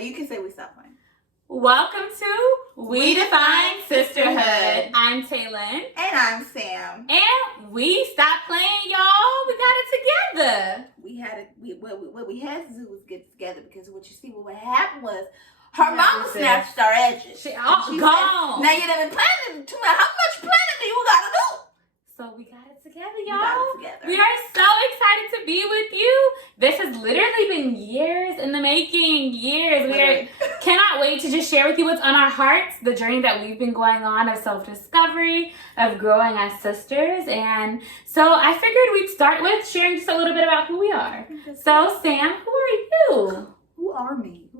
You can say we stop playing. Welcome to We Define Sisterhood. I'm Taylin. And I'm Sam. And we stopped playing, y'all. We got it together. What we had to do was get together because what happened was her mama snatched our edges. She gone. Said, now you done been planning too much. How much planning do you gotta do? So we got it together, y'all. We are so excited to be with you. This has literally been years in the making. Years. Cannot wait to just share with you what's on our hearts, the journey that we've been going on of self-discovery, of growing as sisters. And so I figured we'd start with sharing just a little bit about who we are. So Sam, who are you? Who are me,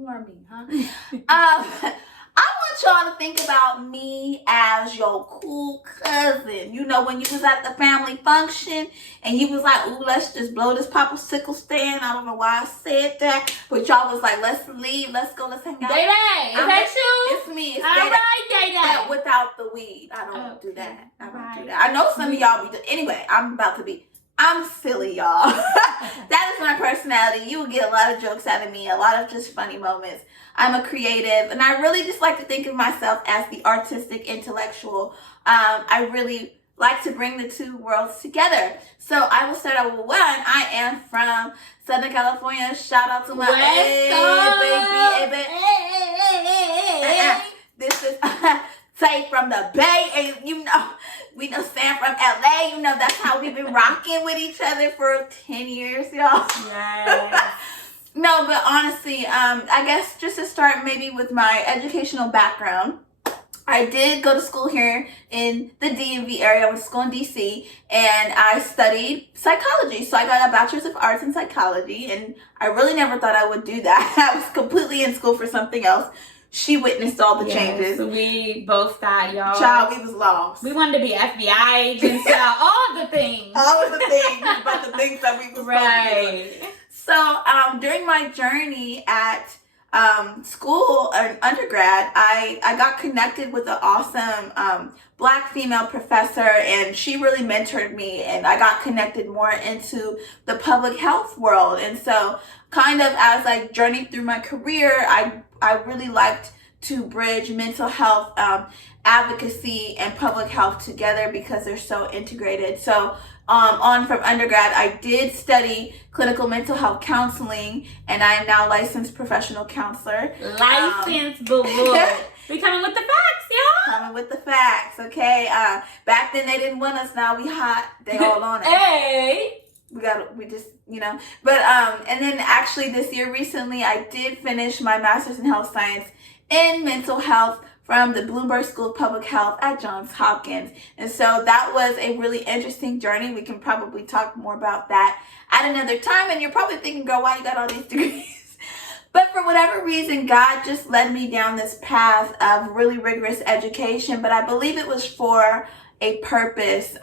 huh? I want y'all to think about me as your cool cousin. You know, when you was at the family function and you was like, ooh, let's just blow this popsicle stand. I don't know why I said that, but y'all was like, let's leave, let's go, let's hang out. Day Day, is that you? It's me. It's all right, Day Day. But without the weed. I don't do that. I don't do that. I know some of y'all be anyway, I'm silly, y'all. That is my personality. You will get a lot of jokes out of me, a lot of just funny moments. I'm a creative, and I really just like to think of myself as the artistic intellectual. I really like to bring the two worlds together. So I will start out with one. I am from Southern California. Shout out to my baby. This is Tay from the Bay, and you know, we know Sam from LA. You know, that's how we've been rocking with each other for 10 years, y'all. Yes. No, but honestly, I guess just to start maybe with my educational background, I did go to school here in the DMV area. I went to school in DC, and I studied psychology. So I got a bachelor's of arts in psychology, and I really never thought I would do that. I was completely in school for something else. She witnessed all the changes. So we both thought, y'all. Child, we was lost. We wanted to be FBI agents, all the things. All of the things, but the things that we was supposed to be doing. So during my journey at school, undergrad, I got connected with an awesome Black female professor, and she really mentored me, and I got connected more into the public health world. And so kind of as I journeyed through my career, I really liked to bridge mental health advocacy and public health together because they're so integrated. So on from undergrad, I did study clinical mental health counseling, and I am now licensed professional counselor. Licensed, boo. We coming with the facts, y'all. Coming with the facts, okay? Back then they didn't want us. Now we hot. They all on it. Hey. We just, you know. But and then actually this year recently, I did finish my master's in health science in mental health from the Bloomberg School of Public Health at Johns Hopkins. And so that was a really interesting journey. We can probably talk more about that at another time. And you're probably thinking, girl, why you got all these degrees? But for whatever reason, God just led me down this path of really rigorous education. But I believe it was for a purpose.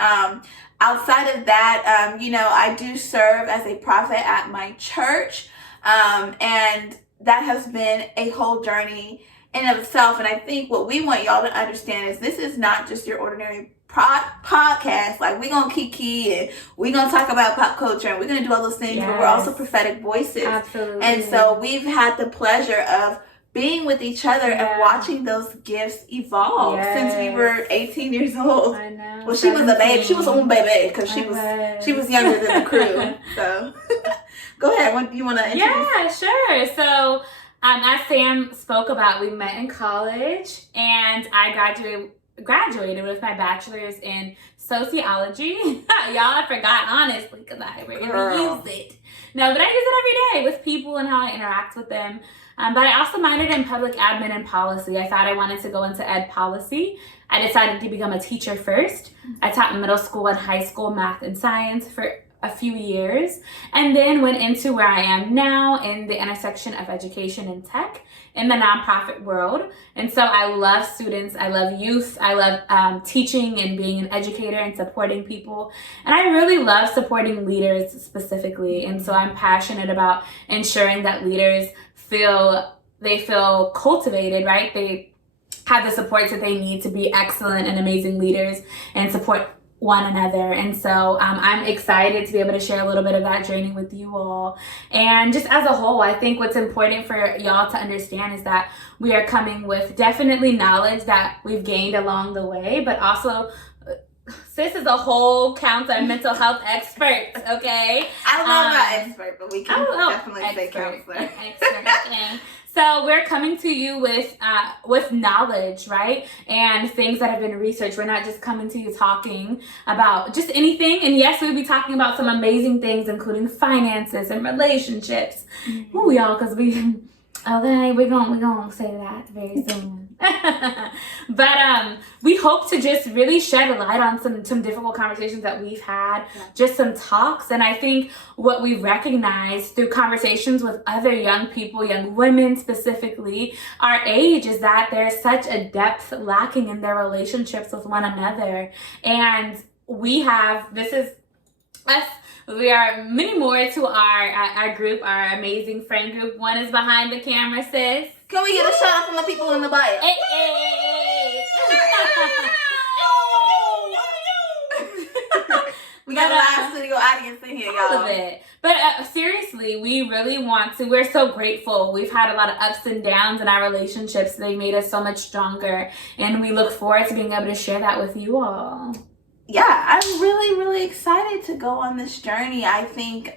Outside of that, you know, I do serve as a prophet at my church. And that has been a whole journey in of itself. And I think what we want y'all to understand is this is not just your ordinary podcast. Like, we're gonna kiki and we're gonna talk about pop culture and we're gonna do all those things, but we're also prophetic voices. Absolutely. And so we've had the pleasure of being with each other and watching those gifts evolve since we were 18 years old. I know. Well, she was a babe. She was a baby because she was younger than the crew. So go ahead. What do you want to introduce? Yeah, sure. So as Sam spoke about, we met in college, and I graduated with my bachelor's in sociology. Y'all, I forgot, honestly, because I really use it. No, but I use it every day with people and how I interact with them. But I also minored in public admin and policy. I thought I wanted to go into ed policy. I decided to become a teacher first. I taught middle school and high school math and science for a few years, and then went into where I am now in the intersection of education and tech in the nonprofit world. And so I love students, I love youth, I love teaching and being an educator and supporting people. And I really love supporting leaders specifically. And so I'm passionate about ensuring that leaders feel cultivated, right? They have the supports that they need to be excellent and amazing leaders and support one another. And so I'm excited to be able to share a little bit of that journey with you all. And just as a whole, I think what's important for y'all to understand is that we are coming with definitely knowledge that we've gained along the way, but also sis is a whole counselor, mental health expert, okay? I don't know about expert, but we can definitely say counselor. Expert, okay. So we're coming to you with knowledge, right? And things that have been researched. We're not just coming to you talking about just anything. And yes, we'll be talking about some amazing things, including finances and relationships. Mm-hmm. Ooh, y'all, because we're gonna say that very soon. But we hope to just really shed a light on some difficult conversations that we've had, just some talks. And I think what we recognize through conversations with other young people, young women specifically, our age, is that there's such a depth lacking in their relationships with one another. And we are many more to our group, our amazing friend group. One is behind the camera, sis. Can we get a shout out from the people in the bio? Hey, hey. We got a live studio audience in here, y'all. All of it. But seriously, we really want to. We're so grateful. We've had a lot of ups and downs in our relationships. They made us so much stronger. And we look forward to being able to share that with you all. Yeah, I'm really, really excited to go on this journey. I think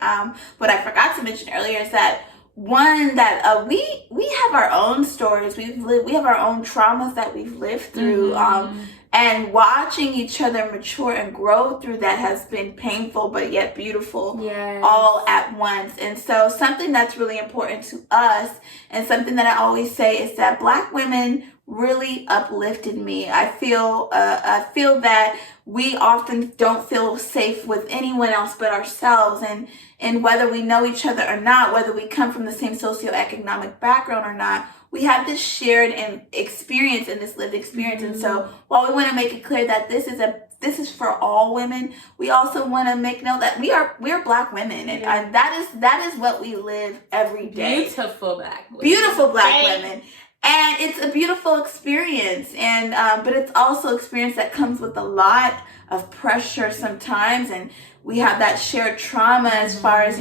what I forgot to mention earlier is that we have our own stories. We have our own traumas that we've lived through. And watching each other mature and grow through that has been painful but yet beautiful, all at once. And so something that's really important to us, and something that I always say, is that Black women really uplifted me. I feel that we often don't feel safe with anyone else but ourselves, and whether we know each other or not, whether we come from the same socioeconomic background or not, we have this shared experience and this lived experience. And so while we want to make it clear that this is for all women, we also want to make note that we are Black women, and that is what we live every day. Beautiful Black women. And it's a beautiful experience, and but it's also experience that comes with a lot of pressure sometimes, and we have that shared trauma as far as,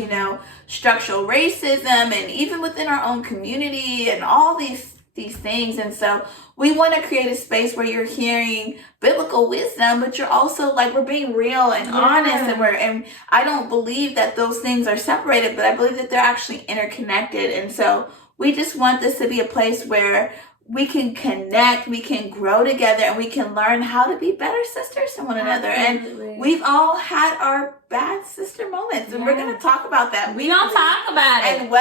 structural racism, and even within our own community, and all these things. And so we want to create a space where you're hearing biblical wisdom, but you're also we're being real and honest, and I don't believe that those things are separated, but I believe that they're actually interconnected. And so we just want this to be a place where we can connect, we can grow together, and we can learn how to be better sisters to one another. And we've all had our bad sister moments, and we're going to talk about that. We don't talk about it. And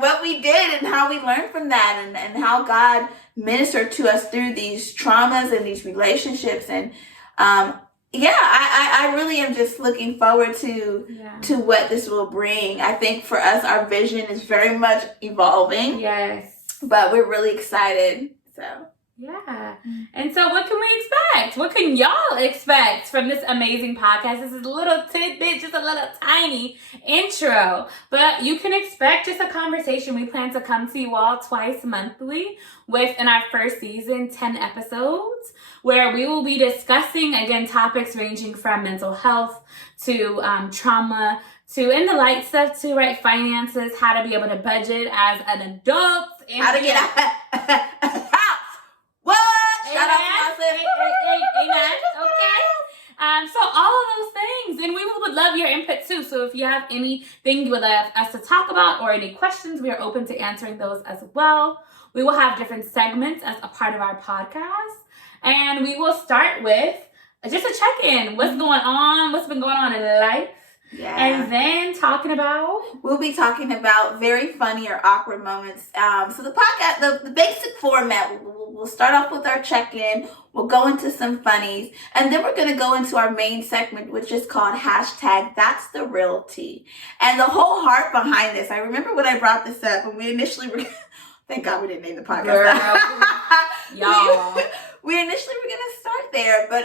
what we did, and how we learned from that, and how God ministered to us through these traumas and these relationships. And I really am just looking forward to what this will bring. I think for us, our vision is very much evolving. Yes. But we're really excited. So yeah. And so what can we expect? What can y'all expect from this amazing podcast? This is a little tidbit, just a little tiny intro. But you can expect just a conversation. We plan to come to you all twice monthly with, in our first season, 10 episodes, where we will be discussing, again, topics ranging from mental health to trauma, to in the light stuff too, right? Finances, how to be able to budget as an adult. How to get a house. What? Shout out to myself. Amen. Okay. So all of those things. And we would love your input too. So if you have anything you would like us to talk about or any questions, we are open to answering those as well. We will have different segments as a part of our podcast. And we will start with just a check-in. What's going on? What's been going on in life? Yeah. And then we'll be talking about very funny or awkward moments. So the podcast, the basic format, we'll start off with our check-in. We'll go into some funnies, and then we're going to go into our main segment, which is called #That'sTheRealT. And the whole heart behind this, I remember when I brought this up, and we initially were, thank God we didn't name the podcast. Y'all. We initially were going to start there, but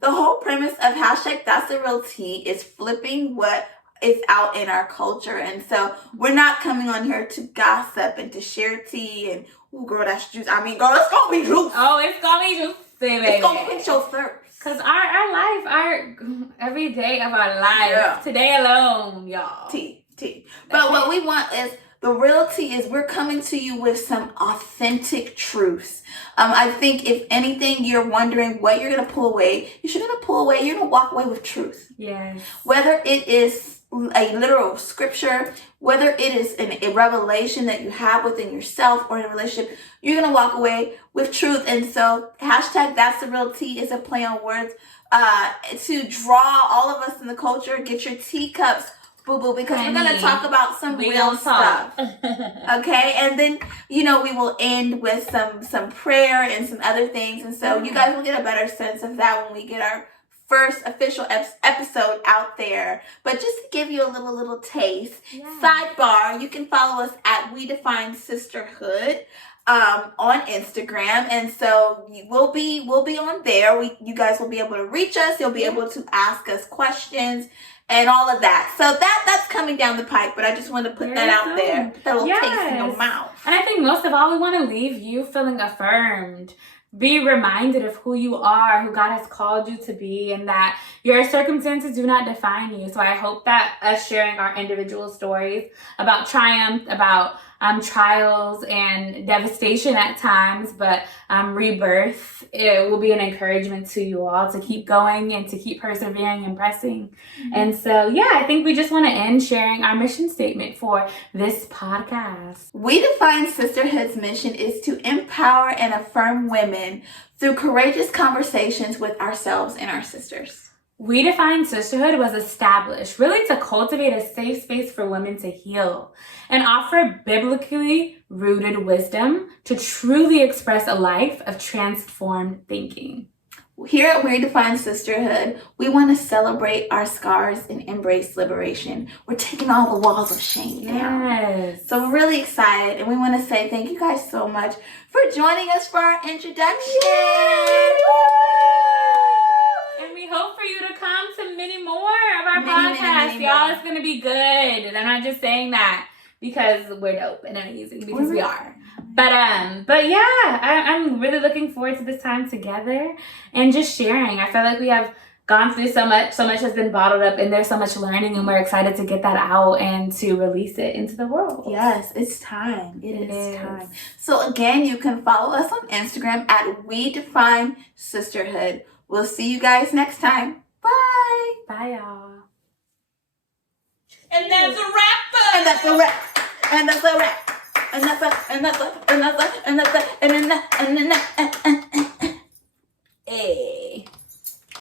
the whole premise of #That'sTheRealT is flipping what is out in our culture. And so we're not coming on here to gossip and to share tea, and Ooh, girl, that's juice. I mean, girl, it's gonna be juice. Oh, it's gonna be juicy, baby. It's gonna quench your thirst. Cause our life, every day of our life, Yeah. today alone, y'all. Tea. But what we want is, the real tea is, we're coming to you with some authentic truths. I think if anything, you're wondering what you're gonna pull away. You're gonna pull away. You're gonna walk away with truth. Yes. Whether it is a literal scripture, whether it is a revelation that you have within yourself or in a relationship, you're gonna walk away with truth. And so hashtag That's the Real Tea is a play on words to draw all of us in the culture. Get your teacups, boo-boo, because we're going to talk about some real stuff. Okay? And then, we will end with some prayer and some other things. And so you guys will get a better sense of that when we get our first official episode out there. But just to give you a little taste, sidebar, you can follow us at We Define Sisterhood on Instagram, and so we'll be on there. You guys will be able to reach us. You'll be able to ask us questions and all of that. So that's coming down the pike, but I just wanted to put that out there. Put that little taste in your mouth. And I think most of all, we want to leave you feeling affirmed. Be reminded of who you are, who God has called you to be, and that your circumstances do not define you. So I hope that us sharing our individual stories about triumph, about trials and devastation at times, but rebirth, it will be an encouragement to you all to keep going and to keep persevering and pressing. And so, I think we just want to end sharing our mission statement for this podcast. We Define Sisterhood's mission is to empower and affirm women through courageous conversations with ourselves and our sisters. We Define Sisterhood was established really to cultivate a safe space for women to heal and offer biblically rooted wisdom to truly express a life of transformed thinking. Here at We Define Sisterhood, we want to celebrate our scars and embrace liberation. We're taking all the walls of shame down. Yes. So we're really excited, and we want to say thank you guys so much for joining us for our introduction. And we hope for you to come to many more of our podcasts. Y'all, it's going to be good. And I'm not just saying that because we're dope and amazing, because we are. But I'm really looking forward to this time together and just sharing. I feel like we have gone through so much has been bottled up, and there's so much learning, and we're excited to get that out and to release it into the world. Yes, it's time. It is time. So again, you can follow us on Instagram at We Define Sisterhood. We'll see you guys next time. Bye. Bye, y'all. And that's a wrap. And that's a wrap. And that's a wrap. And that's a, and that's a, and that's a, and that's a, and that's a, and that's a, and that's a. Hey.